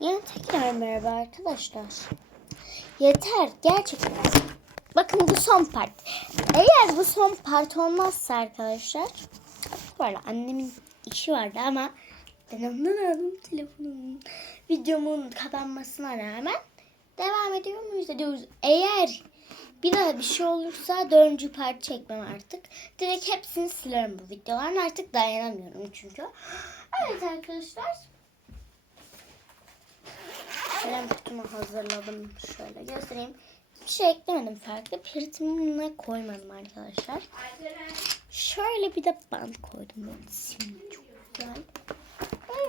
Yani tekrar merhaba arkadaşlar. Yeter gerçekten. Bakın bu son part. Eğer bu son part olmazsa arkadaşlar. Bu arada annemin işi vardı ama ben ondan aldım telefonumun. Videomun kapanmasına rağmen devam ediyor muyuz ediyoruz. Eğer bir daha bir şey olursa dördüncü part çekmem artık. Direkt hepsini silerim bu videoların. Artık dayanamıyorum çünkü. Evet arkadaşlar. Kalem kutumu hazırladım. Şöyle göstereyim. Bir şey eklemedim farklı. Piritimi koymadım arkadaşlar. Şöyle bir de bant koydum. Simli çok güzel.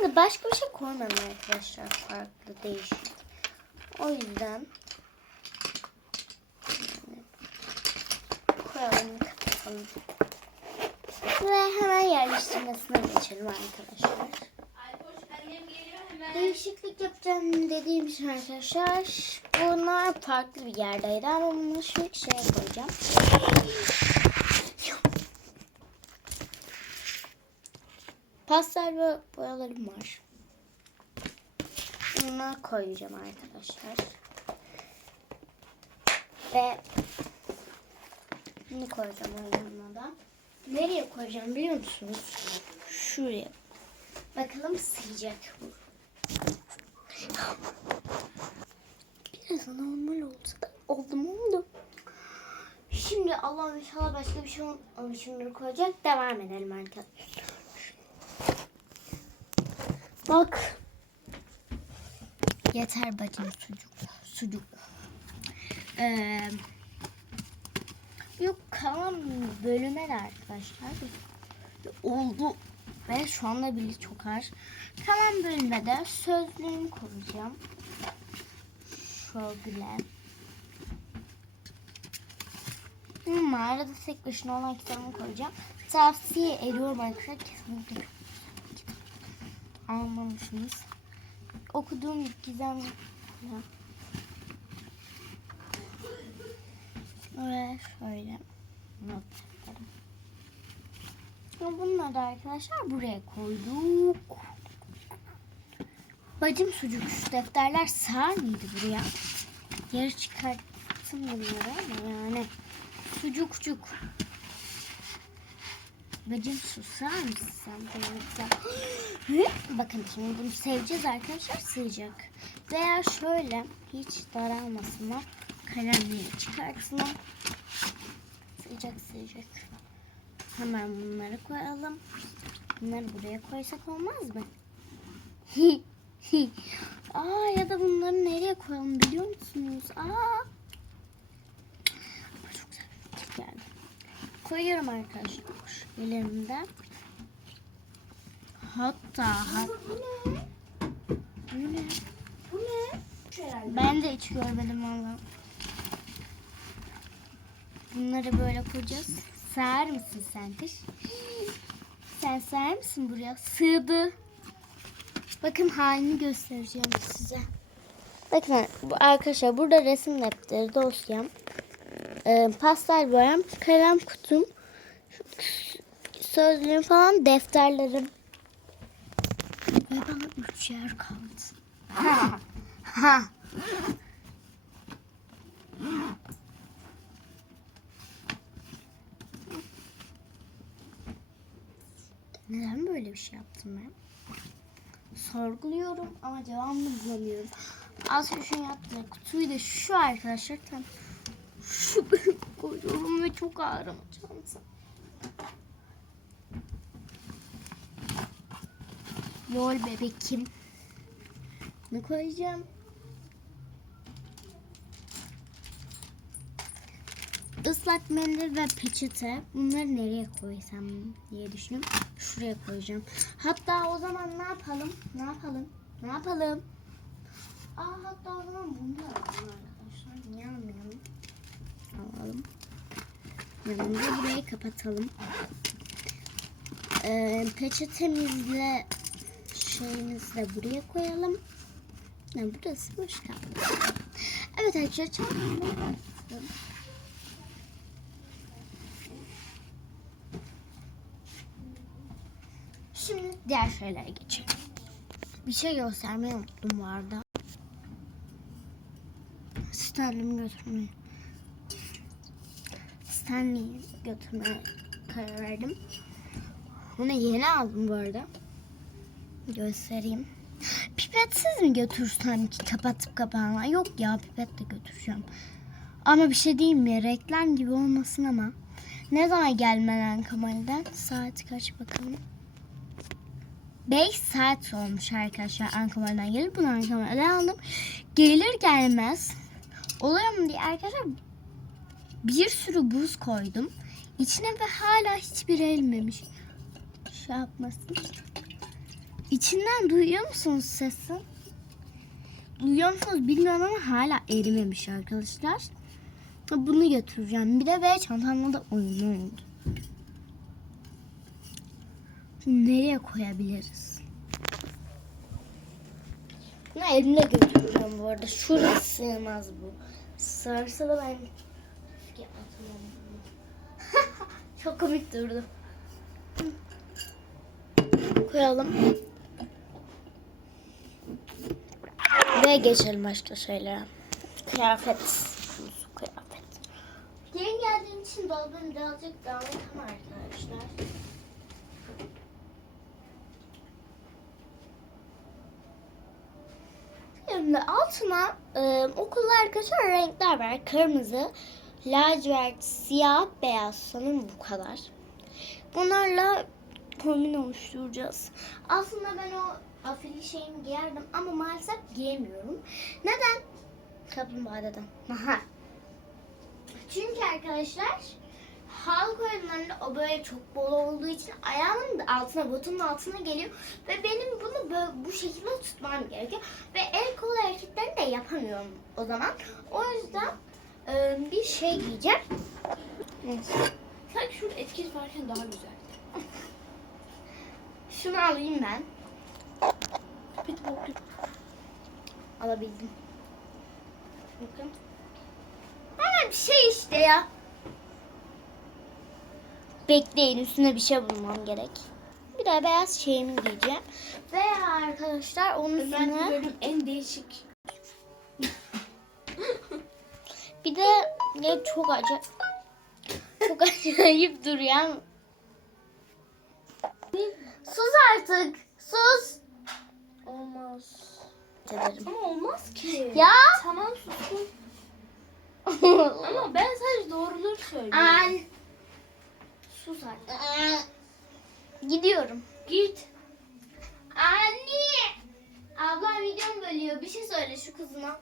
Yani başka bir şey koymadım arkadaşlar. Farklı değişik. O yüzden koyalım kapatalım. Ve hemen yerleştirmesine geçelim arkadaşlar. Değişiklik yapacağım dediğim için arkadaşlar bunlar farklı bir yerdeydi ama bunu şu şeye koyacağım. Pastel ve boyalarım var. Bunları koyacağım arkadaşlar. Ve bunu koyacağım yanına. Nereye koyacağım biliyor musunuz? Şuraya. Bakalım sığacak bu. Biraz normal olsa da oldum oldu. Şimdi Allah'ım inşallah başka bir şey olmamışımdır koyacak. Devam edelim arkadaşlar. Bak. Yeter bacım sucuk. Sucuk. Ee, yok kalan bölüme de arkadaşlar oldu ve şu anda bile çok ağır. Kalan bölüme de sözlüğümü koyacağım. Şöyle. Mağarada tek başına olan kitabımı koyacağım. Tavsiye ediyorum arkadaşlar. Kesinlikle kitap almamışsınız. Okuduğum gizem ve şöyle not defterim. Bunları da arkadaşlar buraya koyduk. Bacım sucuk şu defterler sığar mıydı buraya? Yarı çıkarttım bunları ama yani sucukcuk. Bacım su sığar mısın sen? Bakın şimdi bunu seveceğiz arkadaşlar sığacak. Veya şöyle hiç daralmasınlar. Kalemleri çıkartsınlar. Sığacak sığacak. Hemen bunları koyalım. Bunları buraya koysak olmaz mı? Aa ya da bunları nereye koyalım biliyor musunuz? Aa. Çok güzel bir geldi. Koyuyorum arkadaşlar elimde. Hatta hatta. Bu ne? Bu ne? Ben de hiç görmedim valla. Bunları böyle koyacağız. Sığar mısın sen kız? Sen sığar mısın buraya? Sığdı. Bakın halini göstereceğim size. Bakın bu arkadaşlar burada resim defteri, dosyam, e, pastel boyam, kalem kutum, sözlüğüm falan defterlerim. Ve bana üç yer kaldı. Ha. Ha. Neden böyle bir şey yaptım ben? Sorguluyorum ama cevabını bulamıyorum. Az şunu yaptılar. Kutuyu da şu arkadaşlar tam şu koyuyorum ve çok ağır ama çanta. Lol bebekim. Ne koyacağım? Islak mendil ve peçete. Bunları nereye koysam diye düşünüyorum. Şuraya koyacağım. Hatta o zaman ne yapalım? Ne yapalım? Ne yapalım? Aa hatta o zaman bunu da alalım arkadaşlar. Niye almayalım? Alalım. Yanını da burayı kapatalım. Ee, peçetemizle şeyimizi de buraya koyalım. Yani burası boş kaldı. Evet arkadaşlar çantamı Şimdi diğer şeylere geçelim. Bir şey göstermeyi unuttum bu arada. Stanley'mi götürmeyi. Stanley'i götürmeye karar verdim. Bunu yeni aldım bu arada. Göstereyim. Pipetsiz mi götürsem ki kapatıp kapağına? Yok ya pipetle götüreceğim. Ama bir şey diyeyim mi? Reklam gibi olmasın ama. Ne zaman gelmeden kameriden? Saat kaç bakalım. 5 saat olmuş arkadaşlar Ankara'dan gelip bunu Ankara'dan aldım. Gelir gelmez oluyor mu diye arkadaşlar bir sürü buz koydum. İçine ve hala hiçbir elmemiş. Şey yapmasın. İçinden duyuyor musunuz sesi? Duyuyor musunuz bilmiyorum ama hala erimemiş arkadaşlar. Bunu götüreceğim. Bir de ve çantamda da oyun oldu. Nereye koyabiliriz? Bunu elimle götüreceğim bu arada. Şuraya sığmaz bu. Sığarsa da ben. Çok komik durdu. Koyalım. Ve geçelim başka şeylere. Kıyafet. Kıyafet. Yeni geldiğin için dolabım birazcık dağınık ama arkadaşlar. Şimdi altına e, okulda arkadaşlar renkler var. Kırmızı, lacivert, siyah, beyaz. Sanırım bu kadar. Bunlarla kombin oluşturacağız. Aslında ben o afili şeyimi giyerdim ama maalesef giyemiyorum. Neden? Kaplumbağadan. Aha. Çünkü arkadaşlar halk oyunlarında o böyle çok bol olduğu için ayağımın altına, botumun altına geliyor ve benim bunu böyle bu şekilde tutmam gerekiyor ve el kol hareketlerini de yapamıyorum o zaman. O yüzden e, bir şey giyeceğim. Neyse. Sanki şurada etiket varken daha güzel. Şunu alayım ben. Alabildim. Bakın. Hemen bir şey işte ya. Bekleyin üstüne bir şey bulmam gerek. Bir de beyaz şeyimi giyeceğim. Ve arkadaşlar onun Ben üstüne en değişik. bir de ne çok acayip çok acayip duruyor. Sus artık. Sus. Olmaz. Ederim. Ama olmaz ki. Ya. Tamam susun. Ama ben sadece doğruları söylüyorum. An. Sus artık. Gidiyorum. Git. Anne! Ablam videomu bölüyor. Bir şey söyle şu kızına.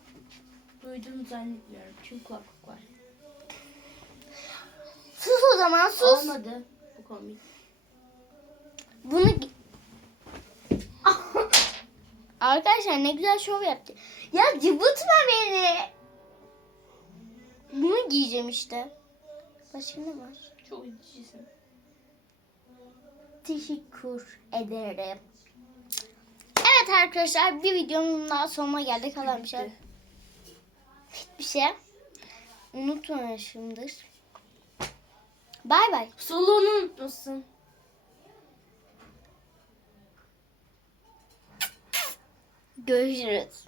Duyduğunu zannetmiyorum. Çünkü kulaklık var. Sus o zaman sus. Olmadı. Bu komik. Bunu Arkadaşlar ne güzel şov yaptı. Ya cıvıtma beni. Bunu giyeceğim işte. Başka ne var? Çok iticisin. Teşekkür ederim. Evet arkadaşlar bir videonun daha sonuna geldik. Kalan bir şey. Bir şey. Unutmamışımdır. Bay bay. Soluğunu unutmuşsun. Görüşürüz.